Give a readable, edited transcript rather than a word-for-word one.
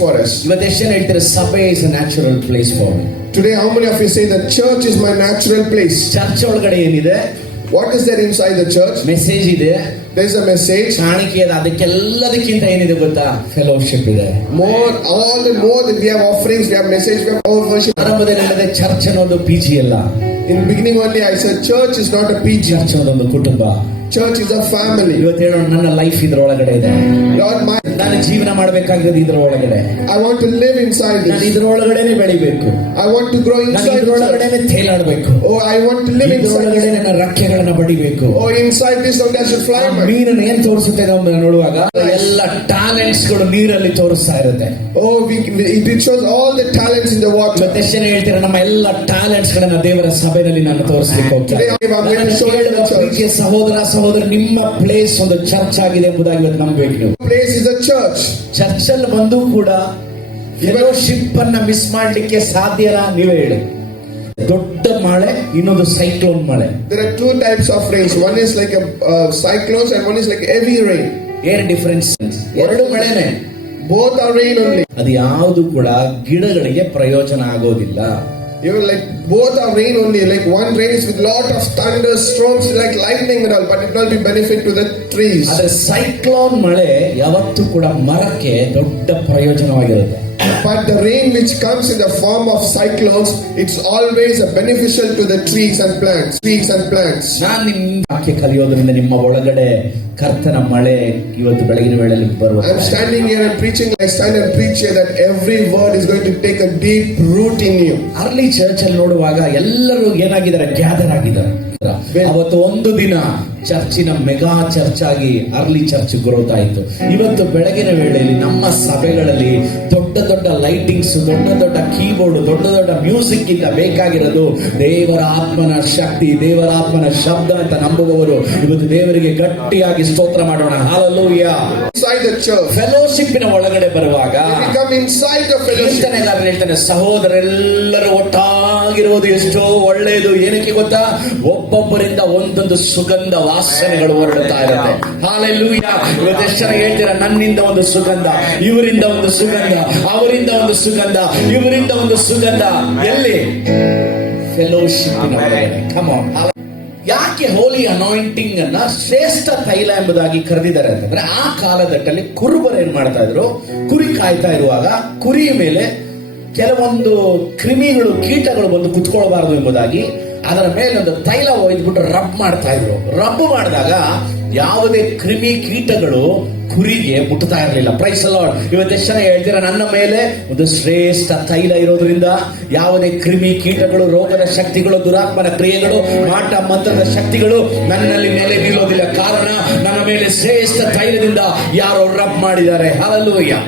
for us. ಇವತ್ತು ಎಷ್ಟು ಜನ ಹೇಳ್ತಾರೆ ಸಭೆ is a natural place for me. Today, how many of you say that church is my natural place? Church ಒಳಗಡೆ ಏನಿದೆ? What is there inside the church? Message ಇದೆ, There is a message. ಕಾಣಿಕೆ ಇದೆ, ಅದಕ್ಕೆಲ್ಲದಕ್ಕಿಂತ ಏನಿದೆ ಗೊತ್ತಾ? ಫೆಲೋಶಿಪ್ ಇದೆ. More that we have offerings, we have message, we have our worship. ಆರಂಭದಲ್ಲಿ ಹೇಳಿದೆ ಚರ್ಚ್ ಅನ್ನೋದು ಪಿಜಿ ಅಲ್ಲ. In the beginning only I said church is not a PG. Church ಅನ್ನೋದೊಂದು ಕುಟುಂಬ. Church is a family. ಇವತ್ತು ಹೇಳೋಣ, ನನ್ನ ಲೈಫ್ ಇದ್ರೊಳಗಡೆ ಇದೆ. Lord, ನಾನು ಜೀವನ ಮಾಡಬೇಕಾಗಿರೋದು ಇದ್ರೊಳಗಡೆ. I want to live inside ನಾನು this. ಇದ್ರೊಳಗಡೆನೆ ಬೆಳಿಬೇಕು. I want to grow ನಾನು inside. ಇದ್ರೊಳಗಡೆನೆ ತೇಲಾಡಬೇಕು. Oh, I want to live inside. ಇದ್ರೊಳಗಡೆ ನನ್ನ ರೆಕ್ಕೆಗಳನ್ನ ಬಡಿಬೇಕು. Oh, inside this I should fly. ಮೀನನ್ನು ಏನ್ ತೋರಿಸುತ್ತೆ ನೋಡುವಾಗ ಎಲ್ಲ ಟ್ಯಾಲೆಂಟ್ಸ್ ಗಳು ನೀರಲ್ಲಿ ತೋರಿಸ್ತಾ ಇರುತ್ತೆ. Oh, it shows all the talents in the water. ಮತ್ತೆ ಹೇಳ್ತೀರಾ, ನಮ್ಮ ಎಲ್ಲ ಟ್ಯಾಲೆಂಟ್ಸ್ ಗಳನ್ನ ದೇವರ ಸಭೆಯಲ್ಲಿ ನಾನು ತೋರಿಸ್ಲಿಕ್ಕೆ ಹೋಗ್ತೇನೆ. ಸಹೋದರ ಸಹೋದರಿ, ನಿಮ್ಮ ಪ್ಲೇಸ್ ಒಂದು ಚರ್ಚ್ ಆಗಿದೆ ಎಂಬುದಾಗಿ ಇವತ್ತು ನಂಬಬೇಕು. ನೀವು place is a church. Church ಅಲ್ಲಿ ಬಂದು ಕೂಡ ಫೆಲೋಶಿಪ್ ಅನ್ನ ಮಿಸ್ ಮಾಡ್ಲಿಕ್ಕೆ ಸಾಧ್ಯನಾ? ನೀವೇ ಹೇಳಿ. ದೊಡ್ಡ ಮಳೆ, ಇನ್ನೊಂದು ಸೈಕ್ಲೋನ್ ಮಳೆ. There are two types of rains. One is like a cyclones and one is like heavy rain. ಏನ್ ಡಿಫರೆನ್ಸ್? ಎರಡು ಮಳೆನೆ, both are rain only. ಅದು ಯಾವುದು ಕೂಡ ಗಿಡಗಳಿಗೆ ಪ್ರಯೋಜನ ಆಗೋದಿಲ್ಲ. Even like both are rain only. Like one rains with lot of thunder storms like lightning and all, but it will be benefit to the trees. ಆದ್ರೆ cyclone ಮಳೆ ಯಾವತ್ತೂ ಕೂಡ ಮರಕ್ಕೆ ದೊಡ್ಡ ಪ್ರಯೋಜನವಾಗಿರುತ್ತೆ. But the rain which comes in the form of cyclones, it's always a beneficial to the trees and plants. ನಾನು ನಿಮ್ಮ ವಾಕ್ಯ ಕಲಿಯೋದ್ರಿಂದ ನಿಮ್ಮ ಒಳಗಡೆ ಕರ್ತನ ಮಳೆ ಇವತ್ತು ಬೆಳಗಿನ ವೇಳೆಯಲ್ಲಿ ಬರುವ. I'm standing here and preaching. I stand and preach here that every word is going to take a deep root in you. Early church ಅಲ್ಲಿ ನೋಡುವಾಗ ಎಲ್ಲರೂ ಏನಾಗಿದ್ದಾರೆ? ಗ್ಯಾದರ್ ಆಗಿದ್ದಾರೆ. ಅವತ್ತು ಒಂದು ದಿನ ಚರ್ಚಿನ ಮೆಗಾ ಚರ್ಚ್ ಆಗಿ ಅರ್ಲಿ ಚರ್ಚ್ ಗ್ರೋತ್ ಆಯಿತು. ಇವತ್ತು ಬೆಳಗಿನ ವೇಳೆಯಲ್ಲಿ ನಮ್ಮ ಸಭೆಗಳಲ್ಲಿ ದೊಡ್ಡ ದೊಡ್ಡ ಲೈಟಿಂಗ್ಸ್, ದೊಡ್ಡ ದೊಡ್ಡ ಕೀಬೋರ್ಡ್, ದೊಡ್ಡ ದೊಡ್ಡ ಮ್ಯೂಸಿಕ್ ಇಂದ ಬೇಕಾಗಿರೋದು ದೇವರ ಆತ್ಮನ ಶಕ್ತಿ, ದೇವರ ಆತ್ಮನ ಶಬ್ದ ಅಂತ ನಂಬುವವರು ಇವತ್ತು ದೇವರಿಗೆ ಗಟ್ಟಿಯಾಗಿ ಸ್ತೋತ್ರ ಮಾಡೋಣ. ಹಲ್ಲೆಲೂಯಾ. Inside the church, ಫೆಲೋಶಿಪ್ಪಿನ ಒಳಗಡೆ ಬರುವಾಗ come inside the fellowship. ಹೇಳ್ತಾನೆ, ಸಹೋದರೆಲ್ಲರೂ ಒಟ್ಟಾಗಿರುವುದು ಎಷ್ಟೋ ಒಳ್ಳೆಯದು. ಏನಕ್ಕೆ ಗೊತ್ತಾ? ಒಬ್ಬೊಬ್ಬರಿಂದ ಒಂದೊಂದು ಸುಗಂಧ ವಾಸನೆಗಳು ಹೊರಡುತ್ತಾ ಇರುತ್ತೆ. ಹಲ್ಲೆಲೂಯಾ. ಇವತ್ತು ಎಷ್ಟು ಜನ ಹೇಳ್ತೀರಾ, ನನ್ನಿಂದ ಒಂದು ಸುಗಂಧ, ಇವರಿಂದ ಒಂದು ಸುಗಂಧ, ಅವರಿಂದ ಒಂದು ಸುಗಂಧ, ಇವರಿಂದ ಒಂದು ಸುಗಂಧ. ಎಲ್ಲಿ? ಫೆಲೋಶಿಪ್ಪಿನ ಒಳಗಡೆ. Come on. ಯಾಕೆ ಹೋಲಿ ಅನಾಯಿಂಟಿಂಗ್ ಅನ್ನ ಶ್ರೇಷ್ಠ ತೈಲ ಎಂಬುದಾಗಿ ಕರೆದಿದ್ದಾರೆ ಅಂತಂದ್ರೆ, ಆ ಕಾಲದಲ್ಲಿ ಕುರುಬರು ಏನ್ ಮಾಡ್ತಾ ಇದ್ರು? ಕುರಿ ಕಾಯ್ತಾ ಇರುವಾಗ ಕುರಿಯ ಮೇಲೆ ಕೆಲವೊಂದು ಕ್ರಿಮಿಗಳು, ಕೀಟಗಳು ಬಂದು ಕುತ್ಕೊಳ್ಬಾರದು ಎಂಬುದಾಗಿ ಅದರ ಮೇಲೆ ಒಂದು ತೈಲ ಒಯ್ದ್ಬಿಟ್ಟು ರಬ್ ಮಾಡ್ತಾ ಇದ್ರು. ರಬ್ ಮಾಡಿದಾಗ ಯಾವುದೇ ಕ್ರಿಮಿ ಕೀಟಗಳು ಕುರಿಗೆ ಮುಟ್ತಾ ಇರಲಿಲ್ಲ. Praise the Lord. ಇವತ್ತು ಎಷ್ಟು ಜನ ಹೇಳ್ತೀರಾ, ನನ್ನ ಮೇಲೆ ಒಂದು ಶ್ರೇಷ್ಠ ತೈಲ ಇರೋದ್ರಿಂದ ಯಾವುದೇ ಕ್ರಿಮಿ ಕೀಟಗಳು, ರೋಗದ ಶಕ್ತಿಗಳು, ದುರಾತ್ಮನ ಕ್ರಿಯೆಗಳು, ಮಾಟ ಮಂತ್ರದ ಶಕ್ತಿಗಳು ನನ್ನಲ್ಲಿ ನೆಲೆ ನಿಲ್ಲೋದಿಲ್ಲ. ಕಾರಣ ನನ್ನ ಮೇಲೆ ಶ್ರೇಷ್ಠ ತೈಲದಿಂದ ಯಾರೋ ರಬ್ ಮಾಡಿದ್ದಾರೆ. ಹಲ್ಲೆಲೂಯಾ.